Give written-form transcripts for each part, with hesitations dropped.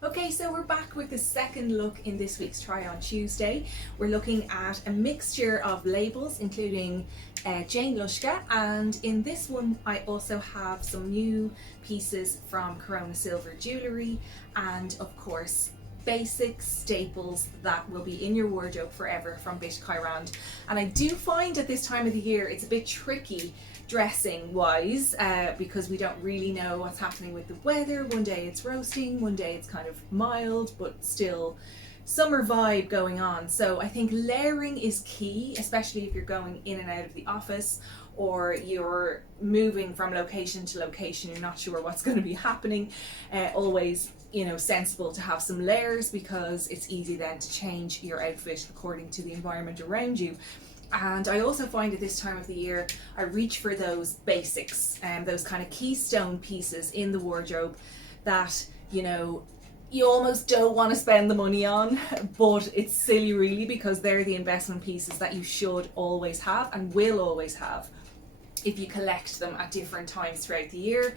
Okay, so we're back with the second look in this week's Try On Tuesday. We're looking at a mixture of labels, including Jane Lushka, and in this one I also have some new pieces from Corona Silver Jewellery, and of course basic staples that will be in your wardrobe forever from Bit Kyrand. And I do find at this time of the year it's a bit tricky dressing wise because we don't really know what's happening with the weather. One day it's roasting, one day it's kind of mild but still summer vibe going on. So I think layering is key, especially if you're going in and out of the office or you're moving from location to location, you're not sure what's going to be happening. Always, you know, sensible to have some layers because it's easy then to change your outfit according to the environment around you. And I also find at this time of the year I reach for those basics and those kind of keystone pieces in the wardrobe that, you know, you almost don't want to spend the money on, but it's silly really because they're the investment pieces that you should always have and will always have if you collect them at different times throughout the year.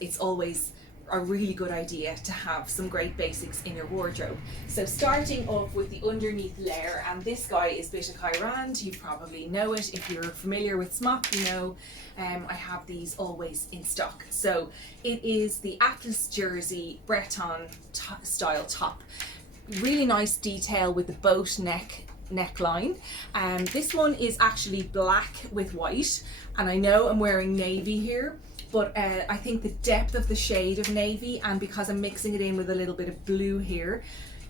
It's always a really good idea to have some great basics in your wardrobe. So starting off with the underneath layer, and this guy is Bit Kyrand. You probably know it if you're familiar with Smock. You know I have these always in stock. So it is the Atlas jersey Breton style top. Really nice detail with the boat neckline. This one is actually black with white, and I know I'm wearing navy here, but I think the depth of the shade of navy, and because I'm mixing it in with a little bit of blue here,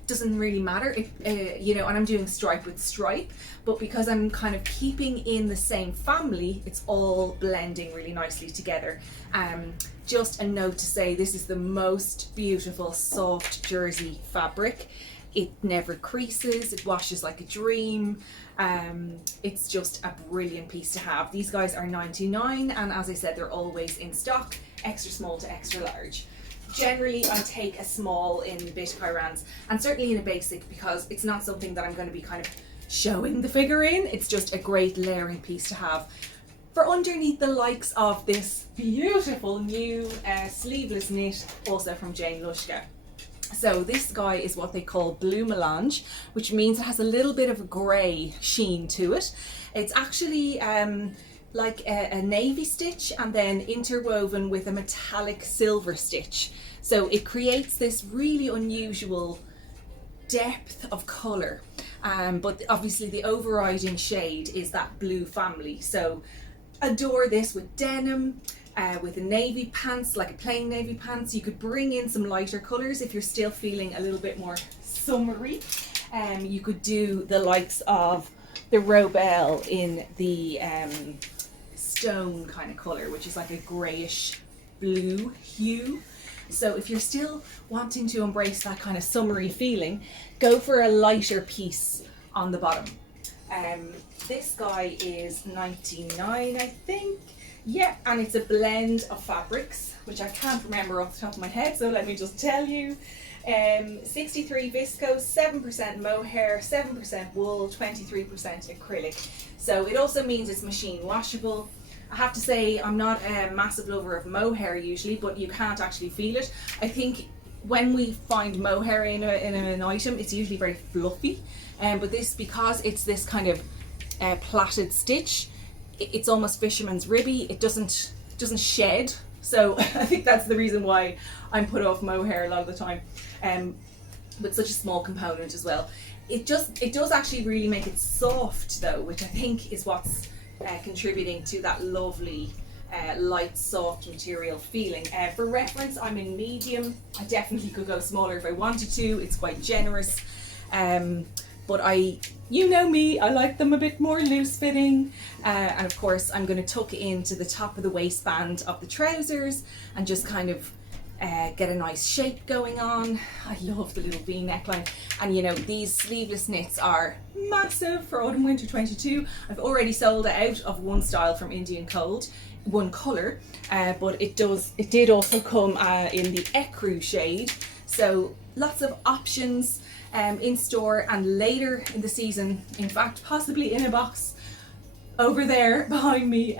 doesn't really matter. You know, and I'm doing stripe with stripe, but because I'm kind of keeping in the same family, it's all blending really nicely together. Just a note to say, this is the most beautiful soft jersey fabric. It never creases, it washes like a dream. It's just a brilliant piece to have. These guys are $99, and as I said, they're always in stock, extra small to extra large. Generally I take a small in Bit Kyrand's, and certainly in a basic, because it's not something that I'm going to be kind of showing the figure in. It's just a great layering piece to have for underneath the likes of this beautiful new sleeveless knit, also from Jane Lushka. So this guy is what they call blue melange, which means it has a little bit of a grey sheen to it. It's actually like a navy stitch and then interwoven with a metallic silver stitch. So it creates this really unusual depth of colour, but obviously the overriding shade is that blue family. So adore this with denim, with a navy pants, like a plain navy pants. You could bring in some lighter colours if you're still feeling a little bit more summery. You could do the likes of the Robel in the stone kind of colour, which is like a greyish blue hue. So if you're still wanting to embrace that kind of summery feeling, go for a lighter piece on the bottom. This guy is $99, I think. Yeah, and it's a blend of fabrics, which I can't remember off the top of my head, so let me just tell you. 63 viscose, 7% mohair, 7% wool, 23% acrylic. So it also means it's machine washable. I have to say I'm not a massive lover of mohair usually, but you can't actually feel it. I think when we find mohair in an item, it's usually very fluffy, but this, because it's this kind of plaited stitch, it's almost fisherman's ribby. It doesn't shed, so I think that's the reason why I'm put off mohair a lot of the time. With such a small component as well, it does actually really make it soft though, which I think is what's contributing to that lovely light soft material feeling. For reference, I'm in medium. I definitely could go smaller if I wanted to. It's quite generous, but you know me, I like them a bit more loose fitting, and of course I'm going to tuck it into the top of the waistband of the trousers and just kind of get a nice shape going on. I love the little V neckline, and you know, these sleeveless knits are massive for autumn winter 22. I've already sold out of one style from Indian Cold, one colour, but it did also come in the ecru shade, so lots of options in store and later in the season. In fact, possibly in a box over there behind me,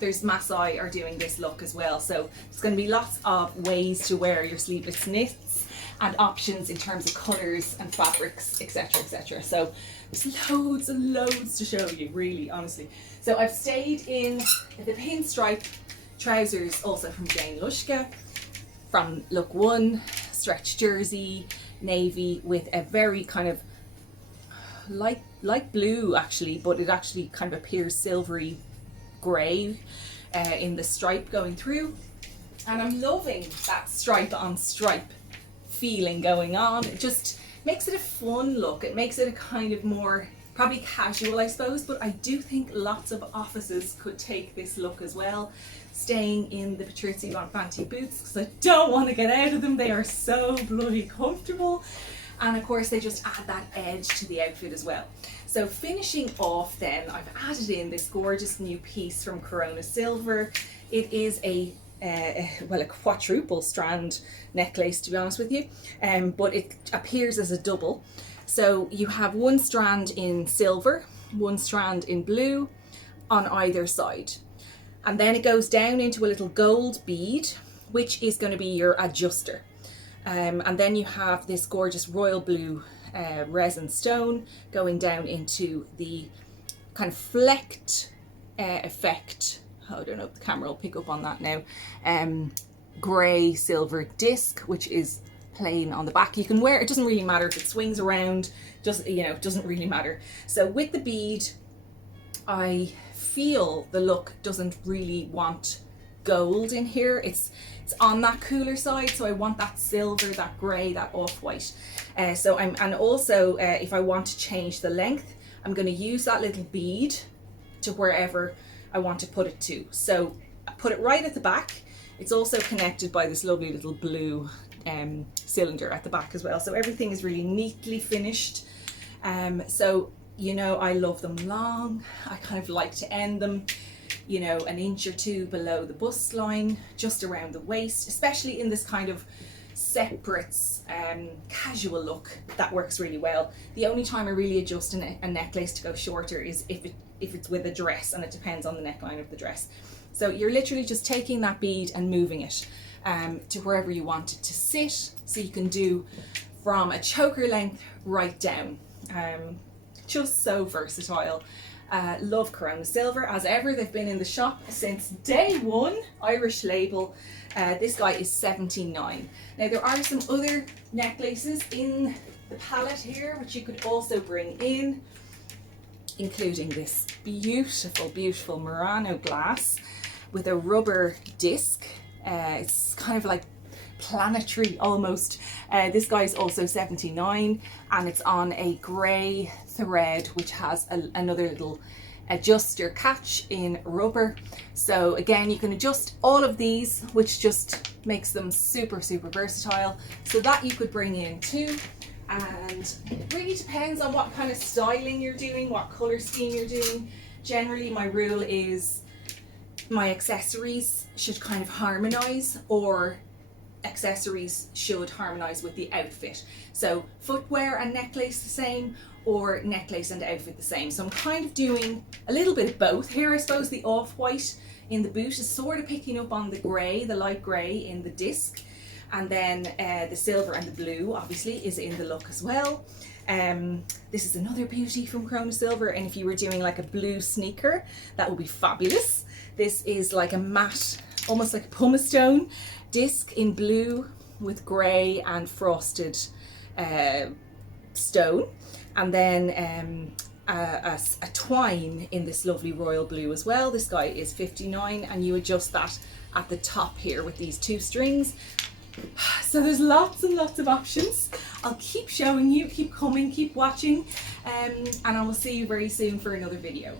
there's Masai are doing this look as well. So there's going to be lots of ways to wear your sleeveless knits, and options in terms of colours and fabrics, etc, etc. So there's loads and loads to show you, really, honestly. So I've stayed in the pinstripe trousers, also from Jane Lushka, from look 1, stretch jersey, navy with a very kind of light blue actually, but it actually kind of appears silvery grey in the stripe going through. And I'm loving that stripe on stripe feeling going on. It just makes it a fun look. It makes it a kind of more probably casual, I suppose, but I do think lots of offices could take this look as well. Staying in the Patrizia Bonfanti boots because I don't want to get out of them. They are so bloody comfortable. And of course they just add that edge to the outfit as well. So finishing off then, I've added in this gorgeous new piece from Corona Silver. It is a quadruple strand necklace, to be honest with you, but it appears as a double. So you have one strand in silver, one strand in blue on either side. And then it goes down into a little gold bead, which is going to be your adjuster. And then you have this gorgeous royal blue resin stone going down into the kind of flecked effect. I don't know if the camera will pick up on that now. Grey silver disc, which is plain on the back. You can wear it, doesn't really matter if it swings around, just, you know, it doesn't really matter. So with the bead, I feel the look doesn't really want gold in here. It's on that cooler side, so I want that silver, that grey, that off-white. And also if I want to change the length, I'm going to use that little bead to wherever I want to put it to. So I put it right at the back. It's also connected by this lovely little blue cylinder at the back as well. So everything is really neatly finished. So, you know, I love them long. I kind of like to end them, you know, an inch or two below the bust line, just around the waist, especially in this kind of separates casual look. That works really well. The only time I really adjust a necklace to go shorter is if it's with a dress, and it depends on the neckline of the dress. So you're literally just taking that bead and moving it to wherever you want it to sit. So you can do from a choker length right down. Just so versatile. Love Corona Silver. As ever, they've been in the shop since day one. Irish label. This guy is $79. Now there are some other necklaces in the palette here which you could also bring in, including this beautiful, beautiful Murano glass with a rubber disc. It's kind of like planetary almost. This guy is also $79, and it's on a grey thread which has another little adjuster catch in rubber. So again, you can adjust all of these, which just makes them super, super versatile. So that you could bring in too. And it really depends on what kind of styling you're doing, what colour scheme you're doing. Generally, my rule is my accessories should kind of harmonise, or accessories should harmonise with the outfit. So footwear and necklace the same, or necklace and outfit the same. So I'm kind of doing a little bit of both here. I suppose the off-white in the boot is sort of picking up on the grey, the light grey in the disc. And then the silver and the blue obviously is in the look as well. This is another beauty from Corona Silver, and if you were doing like a blue sneaker, that would be fabulous. This is like a matte, almost like a pumice stone disc in blue with grey and frosted stone, and then a twine in this lovely royal blue as well. This guy is $59, and you adjust that at the top here with these two strings. So there's lots and lots of options. I'll keep showing you, keep coming, keep watching, and I will see you very soon for another video.